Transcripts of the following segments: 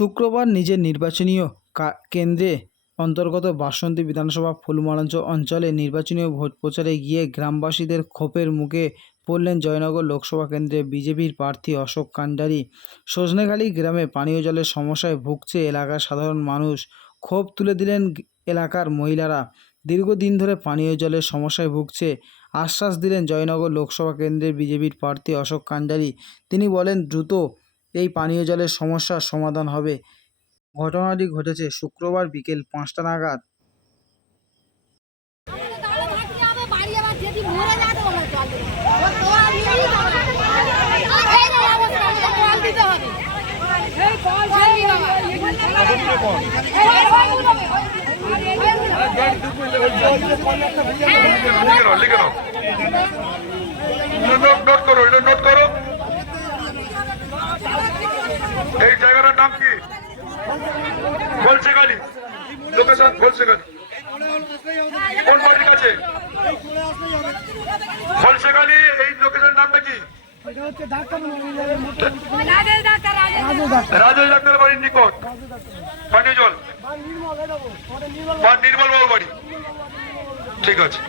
শুক্রবার নিজের নির্বাচনী কেন্দ্রে অন্তর্গত বাসন্তী বিধানসভা ফুলমালাঞ্চ অঞ্চলে নির্বাচনী ভোট প্রচারে গিয়ে গ্রামবাসীদের ক্ষোভের মুখে পড়লেন জয়নগর লোকসভা কেন্দ্রে বিজেপির প্রার্থী অশোক কান্ডারি। সজনেখালি গ্রামে পানীয় জলের সমস্যায় ভুগছে এলাকার সাধারণ মানুষ। ক্ষোভ তুলে দিলেন এলাকার মহিলারা। দীর্ঘদিন ধরে পানীয় জলের সমস্যায় ভুগছে। আশ্বাস দিলেন জয়নগর লোকসভা কেন্দ্রের বিজেপির প্রার্থী অশোক কান্ডারি। তিনি বলেন, দ্রুত এই পানীয় জলের সমস্যার সমাধান হবে। ঘটনাটি ঘটেছে শুক্রবার বিকেল ৫টা নাগাদ। এই জায়গাটার নাম কি? ফলসেখালি। লোকেশন ফলসেখালি। কোন বাড়ির কাছে? ফলসেখালি। এই লোকেশনের নামটা কি? রাজেশ ডাক্তার বাড়ির নিকট। পানীয় জল নির্মল বাবু বাড়ি। ঠিক আছে,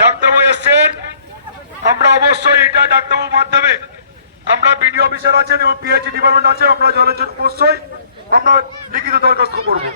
ডাক্তারবাবু এসছেন। আমরা অবশ্যই এটা ডাক্তারবাবুর মাধ্যমে আমরা বিডিও অফিসার আছেন এবং পিএইচডি ডিপার্টমেন্ট আছে, আমরা জলের জন্য অবশ্যই আমরা লিখিত দরখাস্ত করবো।